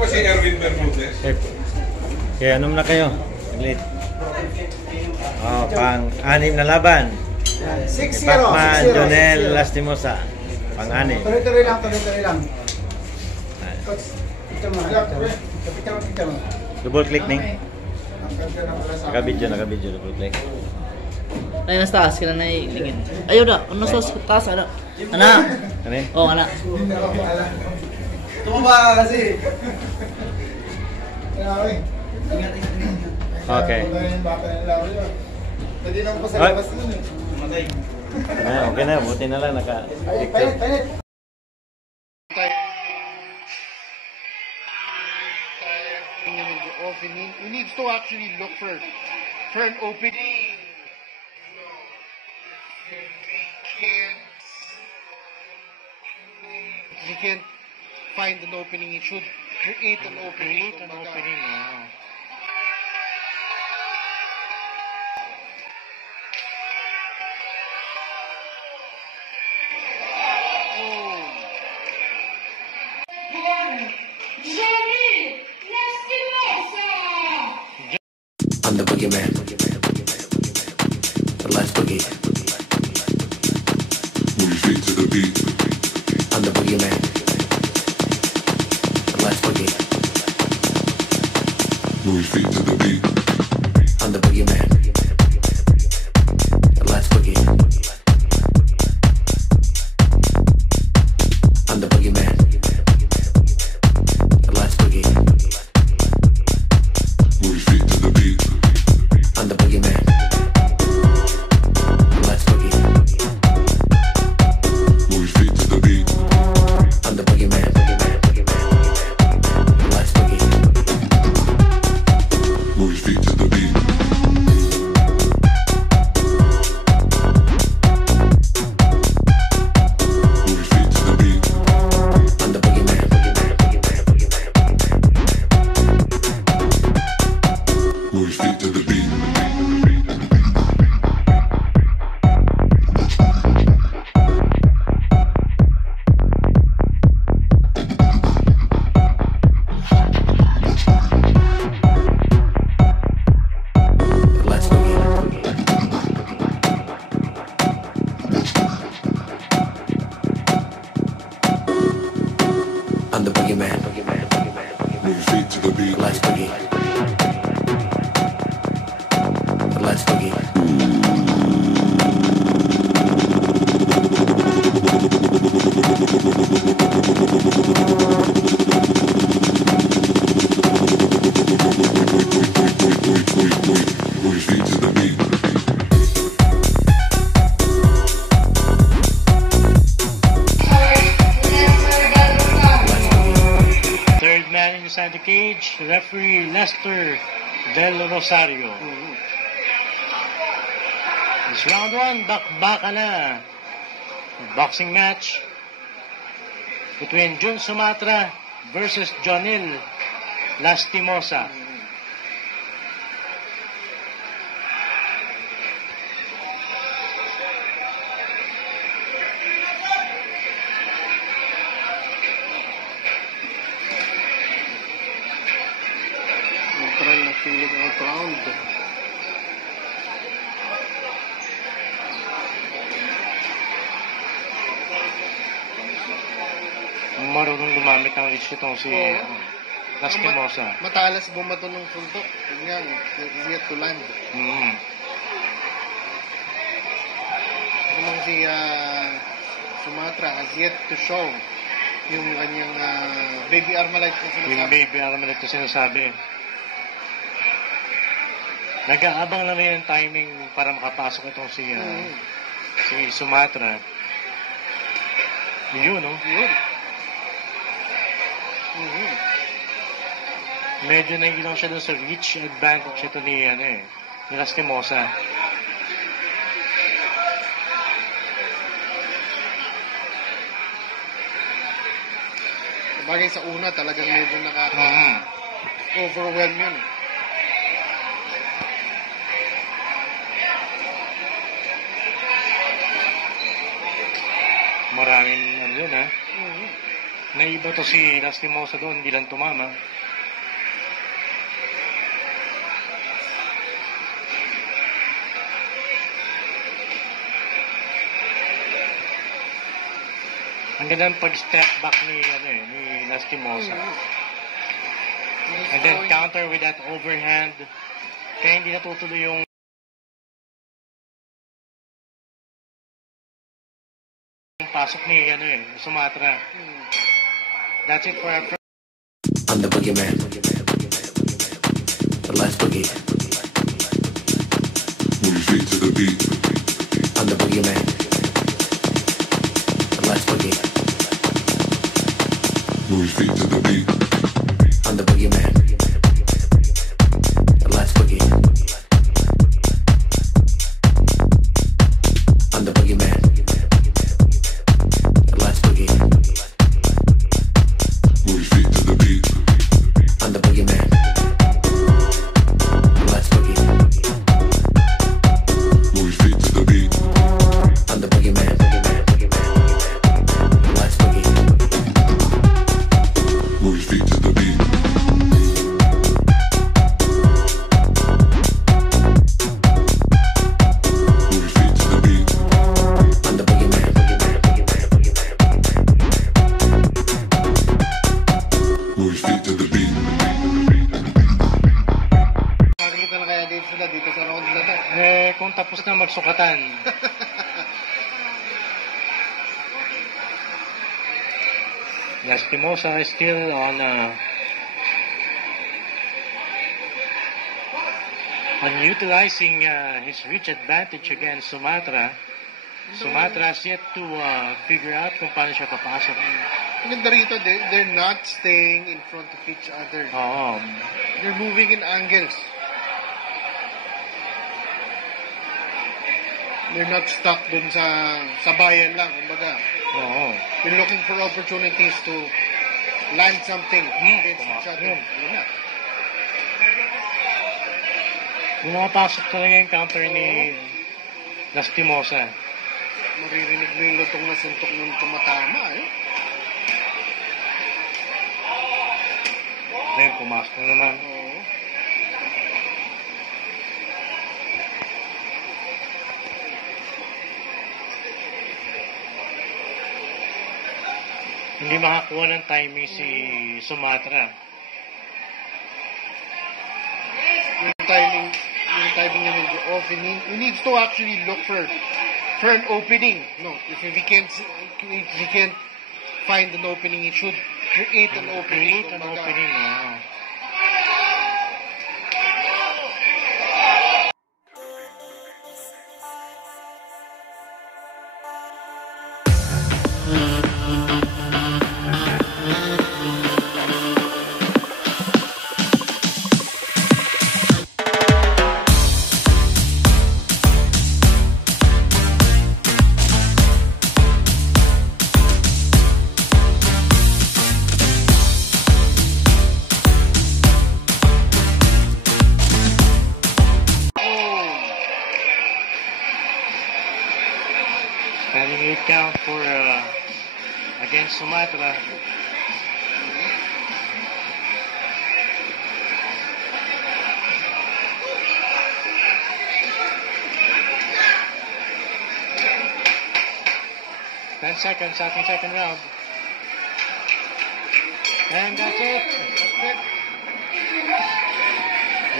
ba si Erwin Bermudez? Kaya anom na kayo. Saglit. Oh, pang-anim na laban. 6-0. Pacman, Jonel Lastimosa. Pang-anim. Tuloy-tuloy lang. Coach, picture mo. Picture mo. Double click ning. Naka-video. Double click. Ay, nasa taas ka na nailingin. Ayaw na. Ano sa taas? Ano? Ana? Ano yun? Oo, ana. Tumaba kasi. Okay. Pwede nang pasalabas nun eh. Matay. Okay na. Buti na lang naka-picture. Painit. Opening. We need to actually look for an opening. He can't find an opening. He should create an opening. I'm the boogeyman. Let's boogie. Move your feet to the beat. I'm the boogeyman. Let's boogie. Move your feet to the beat. I'm the boogeyman. Let's boogie. I'm the boogeyman. Let's boogie. Move your feet to the beat. I'm the boogeyman. Let's boogie. Move your feet to the beat. I'm the boogeyman. Let's boogie. Move your feet to the beat. Move your feet to the beat. I'm the boogeyman. Move your feet to the beat. Let's boogie. I'm the boogeyman. Move your feet to the beat. Let's boogie. Let's boogie. Move your feet to the beat. Third man inside the cage, referee Lester Del Rosario. It's round one, bakbaka na. Boxing match between Jun Sumatra versus Jonil Lastimosa. Neutral na feeling out round. Marunong lumamit ang reach itong si Lastimosa. Matalas bumato ng suntok. Tingnan, is yet to land. Kumang si Sumatra has yet to show yung kanyang baby Armalite na Yung sinasabi. baby naman ito sinasabi. Nag-aabang na rin ang timing para makapasok itong si Sumatra. Yun, no? Yun. Medyo naigilang siya dun sa reach advantage ito ni Lastimosa. Bagay sa una talagang medyo overwhelm yun. Maraming ano yun, ha? Naiba to si Lastimosa doon, hindi lang tumama. Ang ganda ng pag-step back ni Lastimosa. And then counter with that overhand. Kaya hindi natutuloy yung pasok ni Sumatra. That's it for our I'm the boogeyman. The last boogie. Move your feet to the beat. I'm the boogeyman. The last boogie. Move your feet to the beat. I'm the boogeyman. The last boogie. I'm the boogeyman. The last boogie. Move your feet to the beat. I'm the boogeyman. The last boogie. Move your feet to the beat. I'm the boogeyman. The last boogie. Move your feet to the beat. Move your feet to the beat. I'm the boogeyman. Move your feet to the beat. Makikita na kaya dito sila dito sa round na to. kung tapos na magsukatan. Lastimosa is still on utilizing his reach advantage against Sumatra. Sumatra has yet to figure out kung paano siya papasok. Ang ganda rito, they're not staying in front of each other. Oo. They're moving in angles. They're not stuck dun sa bayan lang, kumbaga. Oo. They're looking for opportunities to land something against each pumasok other. yun. Yun na. Pumapasok talaga yung counter ni Lastimosa. Maririnig mo yung lutong na suntok ng tumatama, eh. Ngayon, pumasok na naman. Oo. Hindi makakuha ng timing si Sumatra. Yung timing niya medyo off. He needs to actually look for an opening. No, if he can't find an opening, he should create an opening. Create an Kumbaga, opening. Oo. Standing 8 count for against Sumatra. Ten seconds, ating second round. And that's it.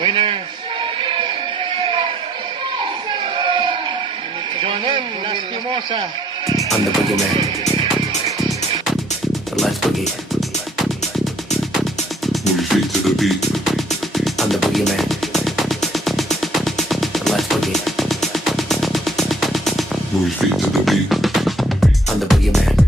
Winner. Jonan Lastimosa. I'm the boogeyman. The last boogie. Move your feet to the beat. I'm the boogeyman. The last boogie. Move your feet to the beat. I'm the boogeyman.